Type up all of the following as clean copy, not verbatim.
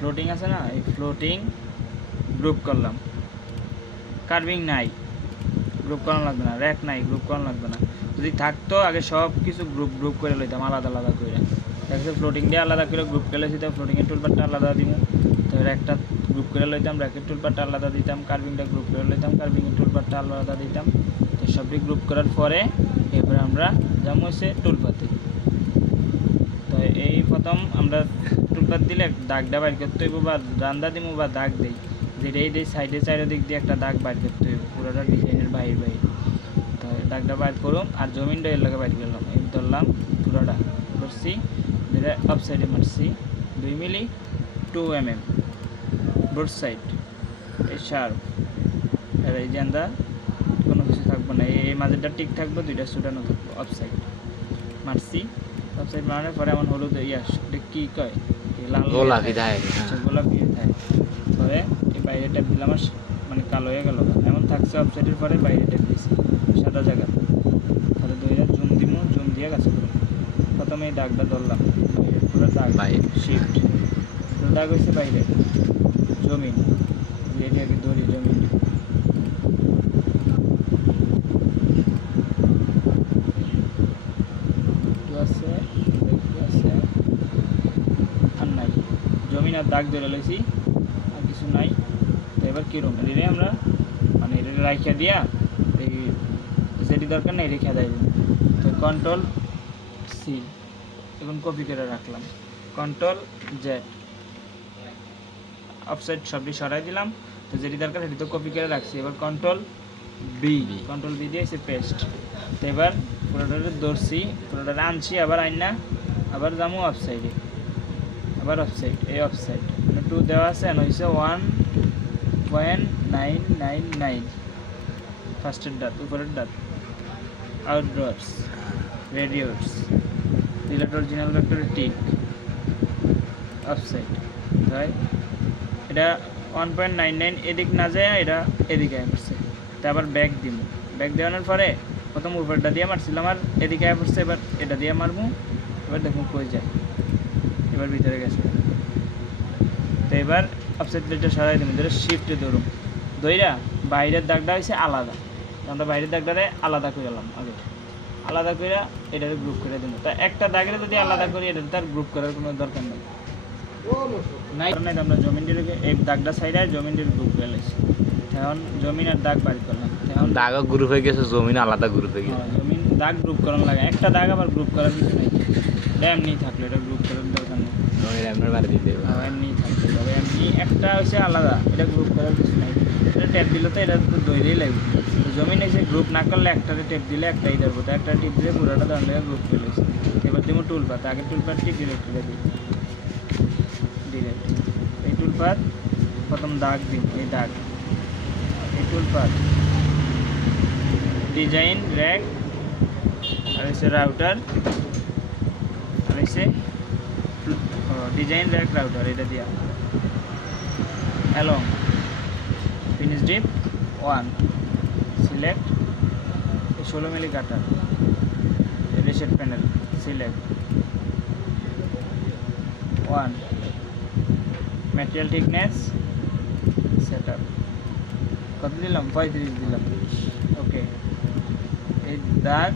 Floating আছে না, এই ফ্লোটিং গ্রুপ করলাম। কার্ভিং নাই, গ্রুপ করানো লাগবে না। র্যাক নাই, গ্রুপ করানো লাগবে না। যদি থাকতো আগে সব কিছু গ্রুপ করে লইতাম আলাদা আলাদা করে। দেখো ফ্লোটিং দিয়ে আলাদা করে গ্রুপ করে লইছি, তো ফ্লোটিংয়ের টুলবারটা আলাদা দিব। তো র্যাকটা গ্রুপ করে লইতাম, র্যাকের টুলবারটা আলাদা দিতাম। কার্ভিংটা গ্রুপ করে লইতাম, কার্ভিংয়ের টুলবারটা আলাদা দিতাম। তো সবই গ্রুপ করার পরে এরপরে আমরা যেমন হচ্ছে টুলপাতে। তো এই প্রথম আমরা টুলপাত দিলে দাগটা বাইর করতে হইব, বা রান্দা দিব বা দাগ দিই, যেটাই দিই সাইডে চারিদিক দিয়ে একটা দাগ বাইর করতে হইব পুরোটা ডিজাইনের বাইরে। তো দাগটা বাইর করুম, আর জমিনটা এর লাগে বাইর করলাম। এই ধরলাম পুরোটা করছি, যেটা আপ সাইডে মারছি 2 মিলি 2 mm বোথ সাইড। এই শার্প আর এই জান্দা কোনো কিছু থাকবো না, এই মাঝেটা ঠিক থাকবো, দুইটা ছুটানো থাকবো। অফ সাইড মারছি, অফ সাইড মারানোর পরে আমার হলুদ কি কয় লাল গোলাপি থাকে, গোলাপি থাকে। পরে এই বাইরে ট্যাপ দিলাম, আমার মানে কালো হয়ে গেল এমন থাকছে। অফ সাইডের পরে বাইরে ট্যাপ দিয়েছি সাদা জায়গা। তাহলে দুইটা জুম দিয়ে কাছে করলাম। প্রথমে এই দাগটা ধরলাম, পুরো দাগ শিফট, পুরো দাগ হয়েছে বাইরে। জমিন এটাকে ধরি, জমিন আর নাই, জমিন আর দাগ ধরে লইছি, আর কিছু নাই। তো এবার কিরম এটা আমরা মানে এটা রাইখা দিয়া এই যেটি দরকার নেই রেখে দেয়। তো কন্ট্রোল সি এখন কপি করে রাখলাম, কন্ট্রোল জেড অফসাইড সবটি সরাই দিলাম। তো যেটি দরকার সেটি তো কপি করে রাখছি। এবার কন্ট্রোল বি দিয়েছে পেস্ট। তো এবার পুরোটা ধরছি, পুরোটা আনছি, আবার আইনা আবার যাবো অফসাইডে, আবার অফসাইড। এই অফসাইড মানে 2 দেওয়া আছে, আর হয়েছে 1.999 ফার্স্টের ডাট, উপরের dot. Outdoors radius delete original ভেক্টরে টিক অফসাইড। তাই এটা 1.99 এদিক না যায়, এটা এদিকে পড়ছে। তো আবার ব্যাক দিব, ব্যাক দেওয়ানোর পরে প্রথম উপরটা দিয়ে মারছিলাম, আর এদিকে পড়ছে। এবার এটা দিয়ে মারবো, এবার দেখুন কই যায়, এবার ভিতরে গেছে। তো এবার অফসাইড প্লেটটা সরাই দিব, ধরে শিফটে ধরুন, দইরা বাইরের দাগটা হয়েছে আলাদা। আমরা বাইরের দাগটারে আলাদা করে এলাম, আগে আলাদা করে এটাকে গ্রুপ করে দেবো। তা একটা দাগের যদি আলাদা করি, এটা তার গ্রুপ করার কোনো দরকার নেই। আমরা জমিনটির এই দাগটা সাইডে জমিনটির গ্রুপ করে লাইছি। এখন জমিন আর দাগ বাড়ি করলাম, এখন দাগ গ্রুপ হয়ে গেছে, জমিন আলাদা গ্রুপ হয়ে গেছে। জমিন দাগ গ্রুপ করানো লাগে, একটা দাগ আবার গ্রুপ করার কিছু নেই। এটা এমনি থাকলো, এটা গ্রুপ করার দরকার নেই, এমনি থাকবে। তবে এমনি একটা হচ্ছে আলাদা, এটা গ্রুপ করার কিছু নেই। এটা ট্যাপ দিলে তো এটা তো দইরেই লাগবে। জমিন এসে গ্রুপ না করলে একটাতে ট্যাপ দিলে একটাই ধরবো, তো একটা টিপ দিলে পুরোটা ধরলে গ্রুপ করে লেছি। এবার দিব টুলপাত, আগের টুলপাতটি ডিরেক্ট করে দিই, ডিরেক্ট। এই টুলপাত প্রথম দাগ দিন, এই দাগ, এই টুলপাত ডিজাইন র্যাক, আর হচ্ছে রাউটার, আর হচ্ছে ডিজাইন র্যাক রাউটার। এটা দিয়া along finish deep 1 select 16 milli cutter রেশেড panel select 1 material thickness set up কত দিলাম, 35 দিলাম। ওকে, এই দাগ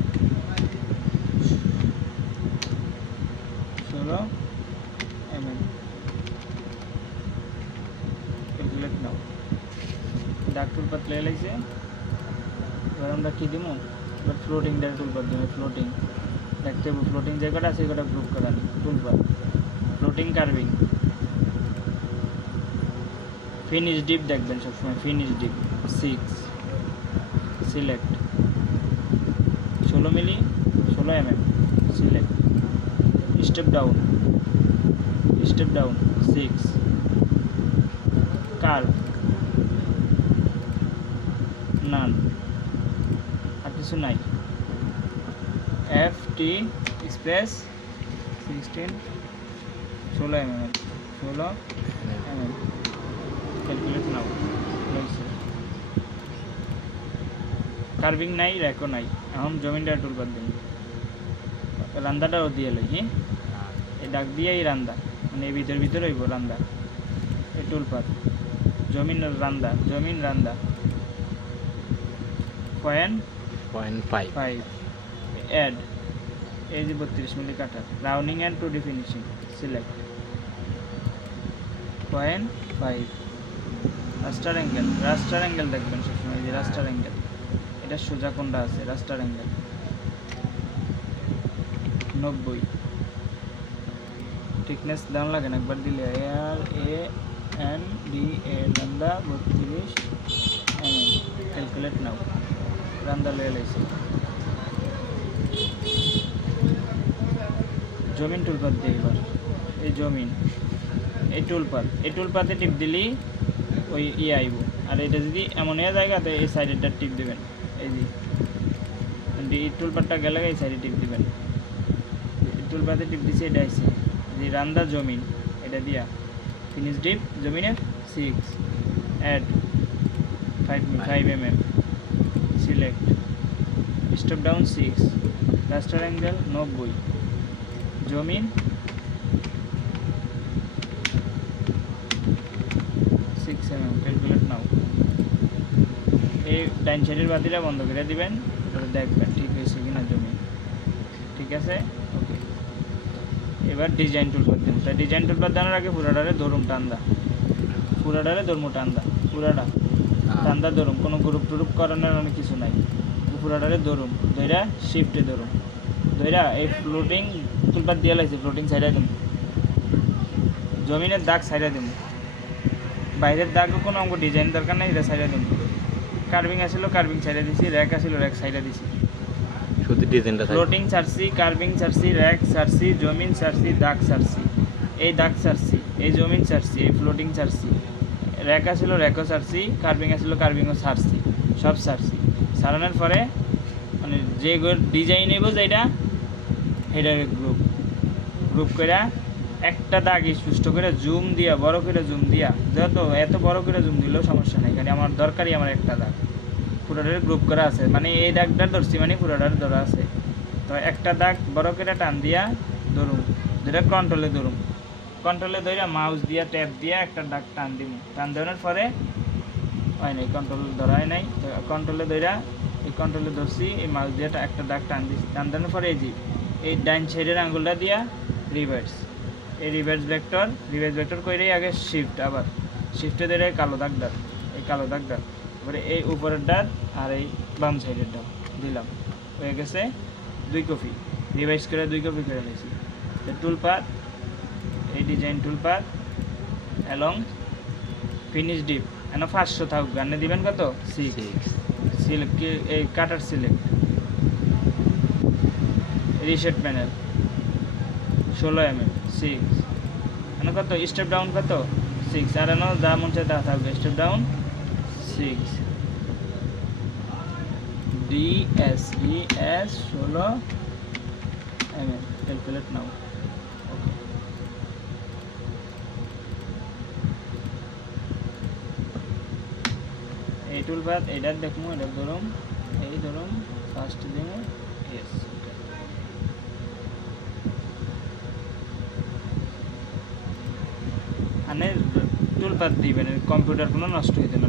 16 mm ক্যালকুলেট নাও। দাগ টুলপাত লে লাইছে। এবার আমরা কী দিব, এবার ফ্লোটিং ডাটা টুলপাত দিব। ফ্লোটিং দেখতে হবে, ফ্লোটিং যে কটা আছে কটা গ্রুপ করা toolpath. Floating carving finish deep দেখবেন সবসময়, finish deep 6 select 16 milli 16 mm select step down 6 curve none, আর কিছু নাই। FT স্পেস 16 16 mm ক্যালকুলেট নাও। কার্ভিং নাই, র্যাকও নাই। এখন জমিনটা টুলপাত দিন, রান্দাটাও দিয়ে লই। হ্যাঁ, এই দাগ দিয়েই রান্দা, মানে এই ভিতরে হইব রান্দা। টুলপাত জমিন রান্দা পয়েন্ট 0.5 5 অ্যাড এই যে 32 milli cutter rounding and 2D finishing select 0.5 raster angle দেখবেন সবসময় এই যে রাস্টার অ্যাঙ্গেল এটা সোজা কোনটা আছে রাস্টার অ্যাঙ্গেল 90 থিকনেস দাম লাগে না একবার দিলে RANDA রান্দা 32 ক্যালকুলেট নাও রান্দা লয়ে লাইছি জমিন টুলপাত দিয়ে এবার এই জমিন এই টুলপাতে টিপ দিলি ওই আইব আর এটা যদি এমন জায়গাতে এই সাইডেরটা টিপ দিবেন এই যে এই টুলপাতটা গেলে এই সাইডে টিপ দিবেন টুলপাতে টিপ দিছি এটা আইছে যে রান্দা জমিন এটা দিয়া ফিনিশ ডিপ জমিনের 6 add 5 mm select step down 6 raster angle 90 জমিন 6 mm ক্যালকুলেট নাও এই ডাইন সাইডের বাতিটা বন্ধ করে দিবেন তাহলে দেখবেন ঠিক হয়েছে কিনা জমিন ঠিক আছে ওকে এবার ডিজাইন টুলপাত দেন তাই ডিজাইন টুলপাত দেওয়ার আগে পুরাটারে ধরুম টান্দা পুরাটা টান্দা ধরুম কোনো গ্রুপ করানোর অনেক কিছু নাই পুরাটারে ধরুম ধইরা শিফটে ধরুম ধইরা এই ফ্লোটিং টুলপাত দিয়ে লাইছে ফ্লোটিং সাইডে দিন জমিনের দাগ সাইডে দিন বাইরের দাগও কোনো আমাকে ডিজাইন দরকার নাই এটা সাইডে দিন কার্ভিং আসলো কার্ভিং সাইডে দিছি র্যাক আসলো র্যাক সাইডে দিছি শুধু ডিজাইনটা ফ্লোটিং ছাড়ছি কার্ভিং ছাড়ছি র্যাক ছাড়ছি জমিন ছাড়ছি দাগ ছাড়ছি এই দাগ ছাড়ছি এই জমিন ছাড়ছি এই ফ্লোটিং ছাড়ছি র্যাক আসলো র্যাকও ছাড়ছি কার্ভিং আসলো কার্ভিংও ছাড়ছি সব ছাড়ছি ছাড়ানোর পরে মানে যে ডিজাইন নেব যেটা এটার গ্রুপ করে একটা দাগ সুষ্ঠ করে জুম দিয়া বড় করে জুম দিয়া এত বড় করে জুম দিলেও সমস্যা নাই কারণ আমার দরকারই আমার একটা দাগ পুরোটার গ্রুপ করা আছে মানে এই দাগটা ধরছি মানে পুরোটার ধরা আছে তো একটা দাগ বড় করে টান দিয়া ধরুন যেটা কন্ট্রোলে ধরুন কন্ট্রোলে ধরে মাউস দিয়া ট্যাপ দিয়া একটা দাগ টান দিব টান দেওয়ার পরে হয় নাই কন্ট্রোল ধরা হয় নাই তো কন্ট্রোলে ধরে এই কন্ট্রোলে ধরছি এই মাউস দিয়ে একটা দাগ টান দিচ্ছি টান দেওয়ার পরে এই ডাইন সাইডের আঙুলটা দিয়া রিভার্স এই রিভার্স ভেক্টর কইরেই আগে শিফট আবার শিফটে ধরে এই কালো দাগ এবারে এই উপরের ডাল আর এই বাম সাইডের ডাল দিলাম হয়ে গেছে 2 কপি রিভাইজ করে 2 কপি করে নিয়েছি টুলপাত এই design toolpath along finish deep এন 500 থাকুক গানে দিবেন কত 6 সিলেক্ট এই cutter select reset panel 16 mm 6 এন কত স্টেপ ডাউন কত 6 আর এন যা মন চায় তা থাকবে step down 6 DS 16 mm calculate নাও ওকে এই টুলপাত এটা দেখমু এটা ধরুন এই ধরুন ফার্স্ট দিন ইয়েস আনে টুলপাত দিবেন কম্পিউটার কোনো নষ্ট হইতে না